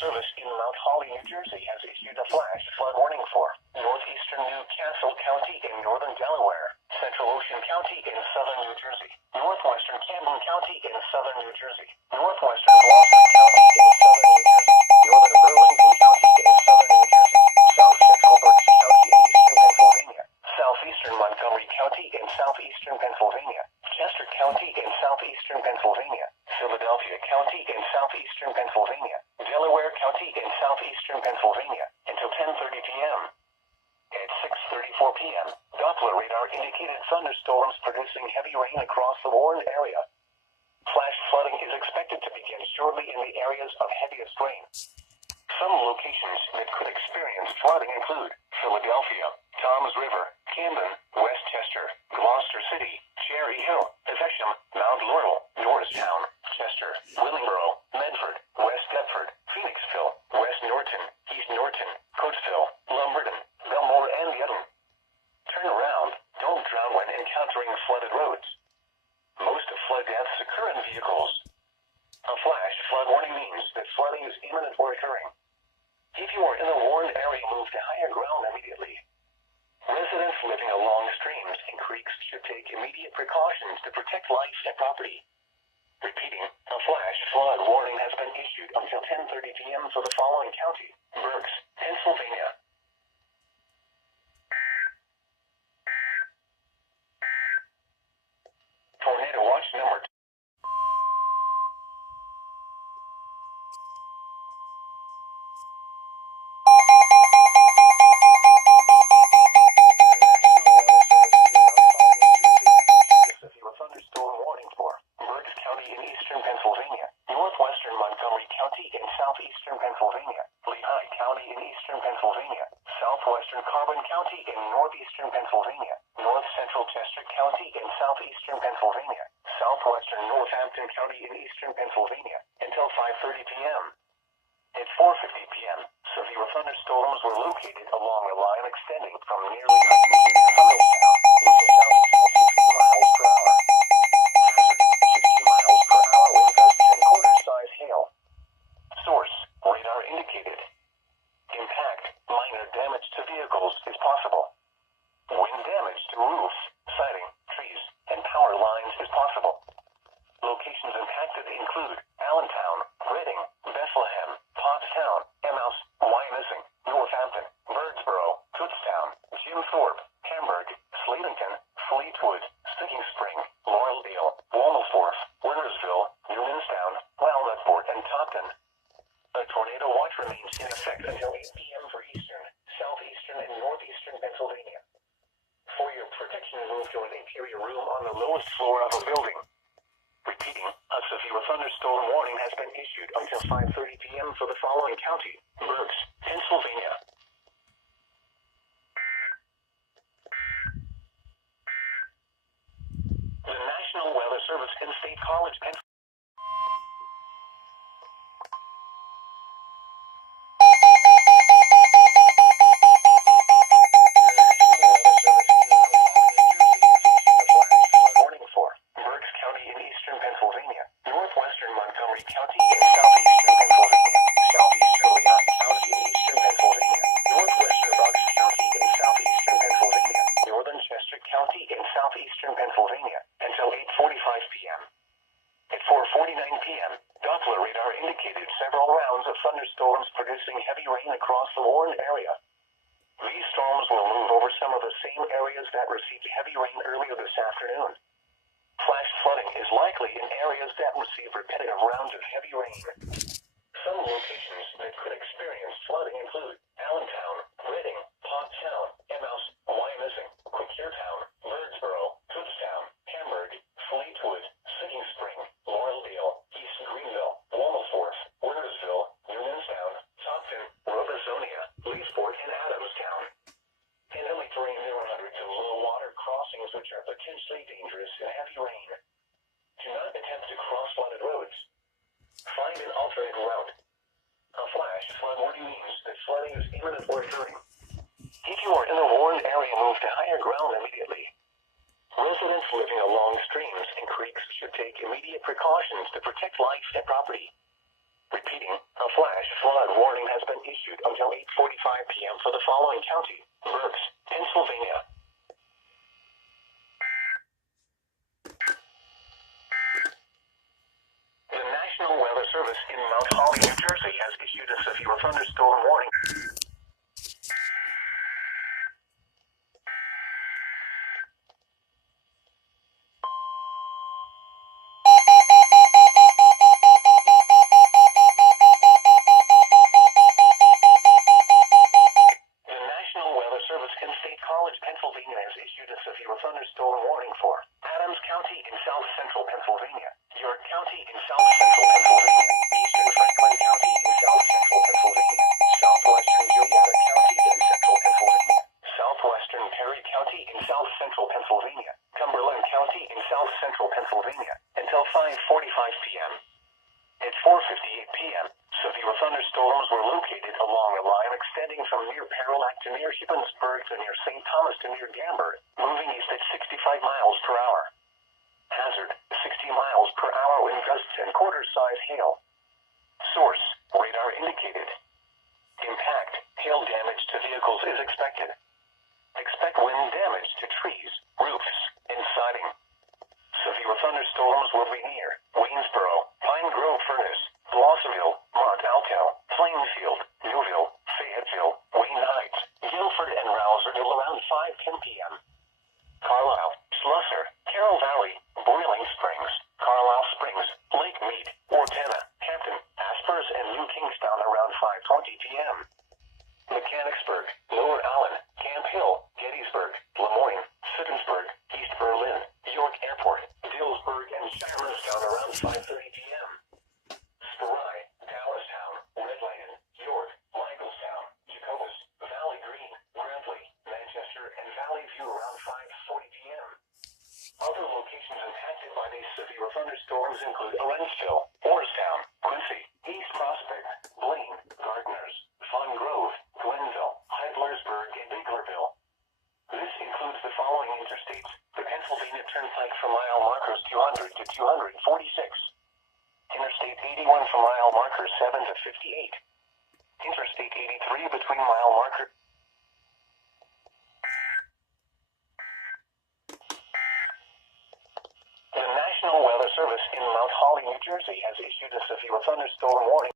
Service in Mount Holly, New Jersey has issued a flash flood warning for northeastern Newcastle County in northern Delaware, Central Ocean County in southern New Jersey, northwestern Camden County in southern New Jersey, northwestern Gloucester County in southern New Jersey, northern Burlington County in southern New Jersey, south central Berks County in eastern Pennsylvania, southeastern Montgomery County in southeastern Pennsylvania, Chester County in southeastern Pennsylvania, Philadelphia County in southeastern Pennsylvania, Delaware County in southeastern Pennsylvania, until 10:30 p.m. At 6:34 p.m., Doppler radar indicated thunderstorms producing heavy rain across the warned area. Flash flooding is expected to begin shortly in the areas of heaviest rain. Some locations that could experience flooding include Philadelphia, Toms River, Camden, Westchester, Gloucester City, Cherry Hill, Evesham, Mount Laurel, Norristown, Chester, Willingboro, Medford, West Deptford, Phoenixville, West Norton, East Norton, Coatesville, Lumberton, Belmore, and Yedlin. Turn around, don't drown when encountering flooded roads. Most flood deaths occur in vehicles. A flash flood warning means that flooding is imminent or occurring. If you are in a warned area, move to higher ground immediately. Residents living along streams and creeks should take immediate precautions to protect life and property. Repeating, a flash flood warning has been issued until 10:30 p.m. for the following county: Berks, Pennsylvania. Tornado watch number 2. Thunderstorm warning for Berks County in eastern Pennsylvania, northwestern Montgomery County in southeastern Pennsylvania, Lehigh County in eastern Pennsylvania, southwestern Carbon County in northeastern Pennsylvania, north central Chester County in southeastern Pennsylvania, southwestern Northampton County in eastern Pennsylvania, until 5:30 p.m. At 4:50 p.m., severe thunderstorms were located along a line extending from nearly Hutchinson to Hummelstown, moving southeast at 60 miles per hour. Hazard, 60 miles per hour wind gusts and quarter-size hail. Source, radar indicated. Impact, minor damage to vehicles is possible. Wind damage to roofs, siding, trees, and power lines is possible. Locations impacted include Allentown, Reading, Bethlehem, Pottstown, Emmaus, Wyomissing, Northampton, Birdsboro, Kutztown, Jim Thorpe, Hamburg, Slavington, Fleetwood, Sticking Spring, Laureldale, Womelsdorf, Wintersville, Newmanstown, Walnutport, and Topton. A tornado watch remains in effect until 8 p.m. for eastern, southeastern, and northeastern Pennsylvania. For your protection, move to an interior room on the lowest floor of a building. Repeating, a severe thunderstorm warning has been issued until 5:30 p.m. for the following county: Berks, Pennsylvania. The National Weather Service in State College, Pennsylvania. County in southeastern Pennsylvania, southeastern Lehigh County in eastern Pennsylvania, northwestern Bucks County in southeastern Pennsylvania, northern Chester County in southeastern Pennsylvania, until 8:45 p.m. At 4:49 p.m., Doppler radar indicated several rounds of thunderstorms producing heavy rain across the warned area. These storms will move over some of the same areas that received heavy rain earlier this afternoon. Flash flooding is likely in areas that receive repetitive rounds of heavy rain. Some locations that could experience flooding include Allentown, Reading, Pottstown, Emmaus, Wyomissing, Quakertown, Birdsboro, Kutztown, Hamburg, Fleetwood, Sticking Spring, Laureldale, East Greenville, Womelsdorf, Wintersville, Newmanstown, Topton, Robertsonia, Leesport, and Adamstown. Heavily terrain near 100 to low water crossings which are potentially dangerous in heavy rain. Do not attempt to cross flooded roads. Find an alternate route. A flash flood warning means that flooding is imminent or occurring. If you are in a warned area, move to higher ground immediately. Residents living along streams and creeks should take immediate precautions to protect life and property. Repeating, a flash flood warning has been issued until 8:45 p.m. for the following county: Berks, Pennsylvania. The National Weather Service in Mount Holly, New Jersey has issued a severe thunderstorm warning. The National Weather Service in State College, Pennsylvania has issued a severe thunderstorm warning for Adams County in south central Pennsylvania, York County in south central Pennsylvania, eastern Franklin County in south central Pennsylvania, southwestern Joliet County in central Pennsylvania, southwestern Perry County in south central Pennsylvania, Cumberland County in south central Pennsylvania, until 5:45 p.m. At 4:58 p.m., severe thunderstorms were located along a line extending from near Parolac to near Hibbensburg to near St. Thomas to near Gamber, moving east at 65 miles per hour. Hazard, 60 miles per hour wind gusts and quarter-size hail. Source, radar indicated. Impact, hail damage to vehicles is expected. Expect wind damage to trees, roofs, and siding. Severe thunderstorms will be near Waynesboro, Pine Grove Furnace, Blossomville, Mont Alto, Plainfield, Newville, Fayetteville, Wayne Heights, Guilford, and Rouserville around 5:10 p.m. Carlisle, Slusser, Carroll Valley, Boiling Springs, Carlisle Springs, Lake Mead, Ortena, Hampton, Aspers, and New Kingstown around 5:20 p.m. Mechanicsburg, Lower Allen, Camp Hill, Gettysburg, Lemoyne, Siddonsburg, East Berlin, York Airport, Dillsburg, and Shirestown around 5:30 p.m. Spry, Dallastown, Redlands, York, Michaelstown, Jacobus, Valley Green, Grantley, Manchester, and Valley View around 5:40 p.m. Other locations impacted by these severe thunderstorms include Lawrenceville, Morristown, Quincy, East Prospect, Blaine, Gardners, Fun Grove, Glenville, Heidlersburg, and Biglerville. This includes the following interstates: the Pennsylvania Turnpike from mile markers 200 to 246, Interstate 81 from mile markers 7 to 58, Interstate 83 between mile marker. The National Weather Service in Mount Holly, New Jersey has issued a severe thunderstorm warning.